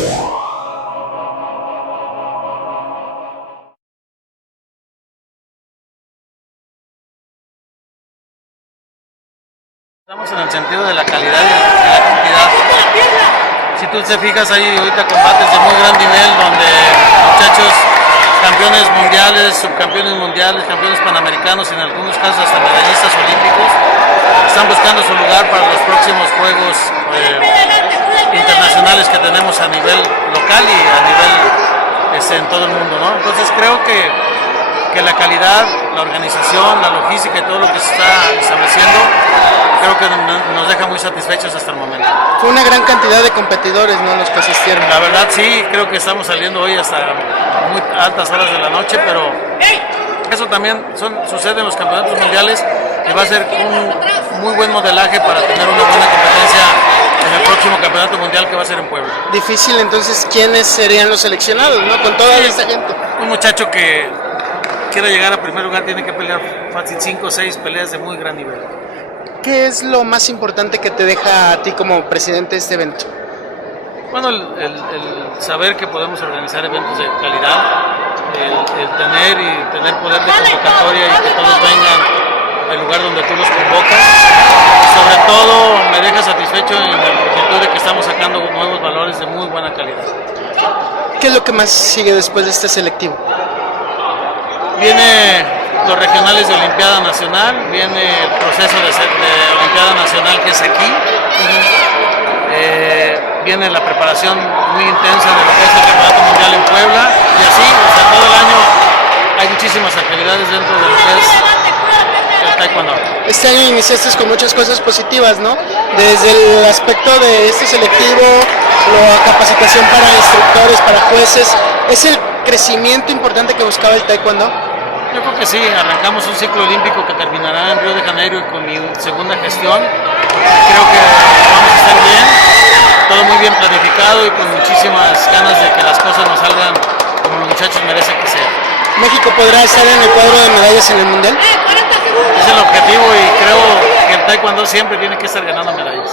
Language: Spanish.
Estamos en el sentido de la calidad y de la cantidad. Si tú te fijas, hay ahorita combates de muy gran nivel donde muchachos campeones mundiales, subcampeones mundiales, campeones panamericanos y en algunos casos hasta medallistas olímpicos están buscando su lugar para los próximos Juegos internacionales que tenemos a nivel local y a nivel en todo el mundo, ¿no? Entonces creo que la calidad, la organización, la logística y todo lo que se está estableciendo, creo que nos deja muy satisfechos hasta el momento. Fue una gran cantidad de competidores, ¿no?, los que asistieron. La verdad sí, creo que estamos saliendo hoy hasta muy altas horas de la noche, pero eso también sucede en los campeonatos mundiales y va a ser un muy buen modelaje para tener una buena competencia en el próximo campeonato mundial que va a ser en Puebla. Difícil entonces, ¿quiénes serían los seleccionados, no? Con toda esta gente. Un muchacho que quiera llegar a primer lugar tiene que pelear fácil 5 o 6 peleas de muy gran nivel. ¿Qué es lo más importante que te deja a ti como presidente de este evento? Bueno, el saber que podemos organizar eventos de calidad, el tener poder de convocatoria y que todos vengan al lugar donde tú los convocas. Sobre todo me deja satisfecho en la virtud de que estamos sacando nuevos valores de muy buena calidad. ¿Qué es lo que más sigue después de este selectivo? Viene los regionales de Olimpiada Nacional, viene el proceso de Olimpiada Nacional que es aquí, viene la preparación muy intensa de lo que es el Campeonato Mundial en Puebla y así, o sea, todo el año hay muchísimas actividades dentro de lo que es el taekwondo. Este año iniciaste con muchas cosas positivas, ¿no? Desde el aspecto de este selectivo, la capacitación para instructores, para jueces, ¿es el crecimiento importante que buscaba el taekwondo? Yo creo que sí, arrancamos un ciclo olímpico que terminará en Río de Janeiro y con mi segunda gestión. Creo que vamos a estar bien, todo muy bien planificado y con muchísimas ganas de que las cosas nos salgan como los muchachos merecen que sea. ¿México podrá estar en el cuadro de medallas en el Mundial? Es el objetivo y creo que el taekwondo siempre tiene que estar ganando medallas.